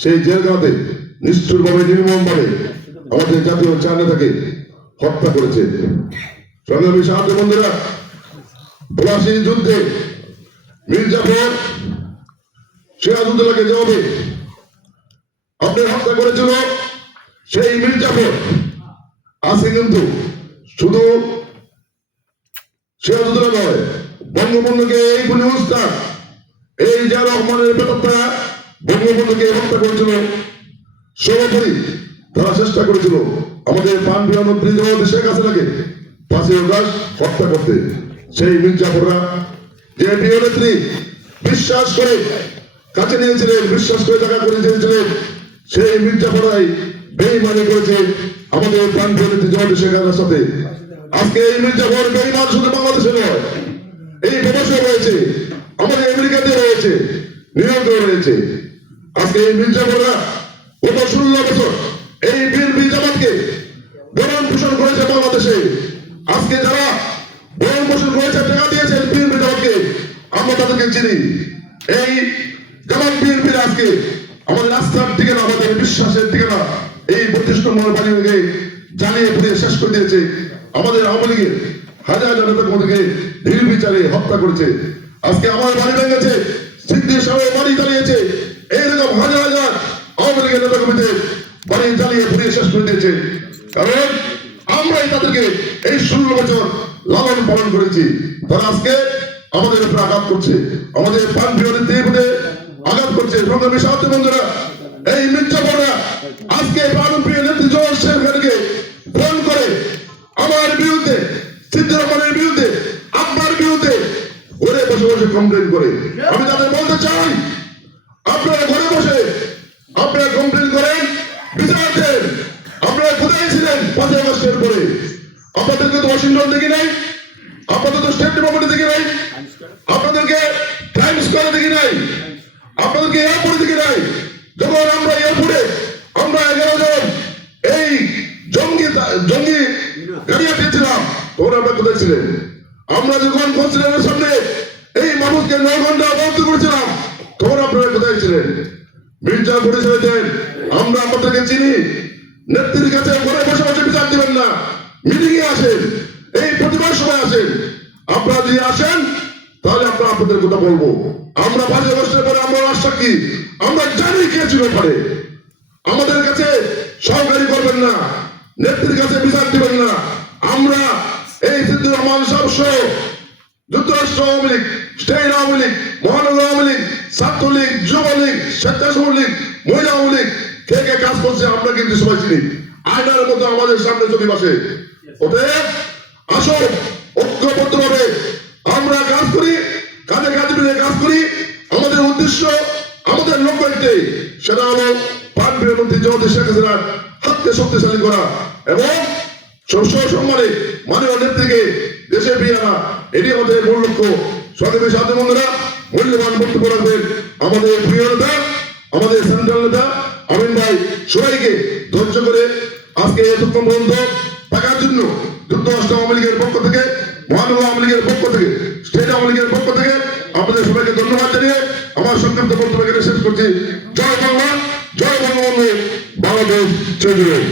সেই জেলখানাতে নিষ্ঠুরভাবে নির্মমভাবে আমাদের জাতীয় চার নেতাকে হত্যা করেছে। সংগ্রামী সাহায্য বন্ধুরা, পলাশী যুদ্ধে মীর জাফর সিরাজউদ্দৌলাকে যেভাবে আপনার হত্যা করেছিল, সেই মীর জাফর আছে কিন্তু শুধু সিরাজউদ্দৌলা নয়, বঙ্গবন্ধুকে এই পুলিশটা এই জিয়া রহমানের বেতনটা বঙ্গবন্ধুকে হত্যা করেছিল। সর্বোপরি তারা চেষ্টা করেছিল আমাদের প্রাণপ্রিয় নেত্রী শেখ হাসিনাকে 5ই আগস্ট হত্যা করতে। সেই মীর জাফররা যে প্রিয় নেত্রী বিশ্বাস করে কাছে নিয়েছিলেন, বিশ্বাস করে টাকা করে দিয়েছিলেন, সেই মীর জাফররাই বেঈমানি করেছে আমাদের প্রাণপ্রিয় নেত্রী শেখ হাসিনার সাথে। আজকে এই মীর জাফর বেঈমান শুধু বাংলাদেশে নয়, এই বিদেশে রয়েছে, আমাদের আমেরিকাতে রয়েছে, নিউইয়র্কে রয়েছে। আজকে এই মীর জাফররা গত 16 বছর এই বিএনপি জামাতকে ভরণ পোষণ করেছে বাংলাদেশে। আজকে যারা ভরণ পোষণ করেছে, টাকা দিয়েছে বিএনপি জামাতকে, আমরা তাদেরকে চিনি। এই জামাত বিএনপির আজকে আমাদের আস্থার ঠিকানা, আমাদের বিশ্বাসের ঠিকানা এই 32 নম্বর বাড়িকে জ্বালিয়ে পুড়িয়ে শেষ করে দিয়েছে। আমাদের আওয়ামী লীগের হাজার হাজার নেতাকে নির্বিচারে হত্যা করেছে। আজকে আমার বাড়ি ভেঙেছে, সিদ্দিক সাহেবের বাড়ি জ্বালিয়েছে, এইরকম হাজার হাজার আওয়ামী লীগের নেতা কর্মীদের বাড়ি জ্বালিয়ে পুড়িয়ে শেষ করে দিয়েছে। কারণ আমরাই তাদেরকে এই 16 বছর লালন পালন করেছি। তারা আজকে আমাদের উপরে আঘাত করছে, আমাদের প্রাণপ্রিয় নেত্রীর উপরে আঘাত করছে। সংগ্রামী সাহায্য বন্ধুরা, এই মীর জাফররা আজকে প্রাণপ্রিয় নেত্রী শেখ হাসিনাকে ফোন করে আমার বিরুদ্ধে, সিদ্দিক রহমানের বিরুদ্ধে, আপনার বিরুদ্ধে ঘরে বসে বসে কমপ্লেন করে। আমি তাদের বলতে চাই, আপনারা ঘরে বসে আপনারা কমপ্লেন করেন, বিচার দেন। আপনারা কোথায় ছিলেন 5ই আগস্টের পরে? আপনাদেরকে তো ওয়াশিংটন দেখি নাই, আপনাদের তো স্টেট ডিপার্টমেন্টে দেখি নাই, আপনাদেরকে টাইম স্কোয়ারে দেখি নাই, আপনাদেরকে এয়ারপোর্টে দেখি নাই। যখন আমরা এয়ারপোর্টে আমরা 11 জন এই জঙ্গি গাড়ি আটকেছিলাম, তখন আমরা কোথায় ছিলেন? আমরা যখন কনসুলেটের সামনে এই মানুষকে 9 ঘন্টা অবরোধ করেছিলাম, তখন আপনারা কোথায় ছিলেন? মীর জাফর বলেছেন আমরা আপনাদেরকে চিনি, নেত্রীর কাছে ঘরে বসে বসে বিচার দিবেন না, মিটিং এ আসেন, এই প্রতিবাদ সময় আসেন। আপনারা যদি আসেন তাহলে আমরা আপনাদের কথা বলবো। আমরা 5ই আগস্টের পরে আমরা আশা কি আমরা জানি কে ছিল পারে। আমাদের কাছে সহকারী করবেন না, নেত্রীর কাছে বিচার দিবেন না। আমরা এই সিদ্দিক রহমান সাহেব সহ যুক্তরাষ্ট্র আওয়ামী লীগ, স্টেট আওয়ামী লীগ, মহানগর আওয়ামী লীগ, ছাত্রলীগ, যুবলীগ, স্বেচ্ছাসেবক লীগ, মহিলা আওয়ামী লীগ কে কে কাজ করছে আমরা কিন্তু সবাই চিনি। আয়নার মতো আমাদের সামনে ছবি বসে। অতএব আসো ঐক্যবদ্ধভাবে আমরা কাজ করি, কাঁধে কাঁধে মিলে কাজ করি। আমাদের উদ্দেশ্য, আমাদের লক্ষ্য একটাই, সেটা হলো প্রাণপ্রিয় নেত্রী শেখ হাসিনার হাতকে শক্তিশালী করা এবং সম্মানে মাননীয় নেত্রীকে দেশে ফিরিয়ে আনা। এটি আমাদের মূল লক্ষ্য। সংগ্রামী সাথী বন্ধুরা, মূল্যবান বক্তব্য রাখবেন আমাদের প্রিয় নেতা, আমাদের সেন্ট্রাল নেতা আমিন ভাই। সবাইকে ধৈর্য করে আজকে এতক্ষণ পর্যন্ত থাকার জন্য যুক্তরাষ্ট্র আওয়ামী লীগের পক্ষ থেকে, মহানগর আওয়ামী লীগের পক্ষ থেকে, স্টেট আওয়ামী লীগের পক্ষ থেকে আপনাদের সবাইকে ধন্যবাদ জানিয়ে আমার সংক্ষিপ্ত বক্তব্য শেষ করছি। জয় বাংলা, জয় বঙ্গবন্ধু, বাংলাদেশ জয়।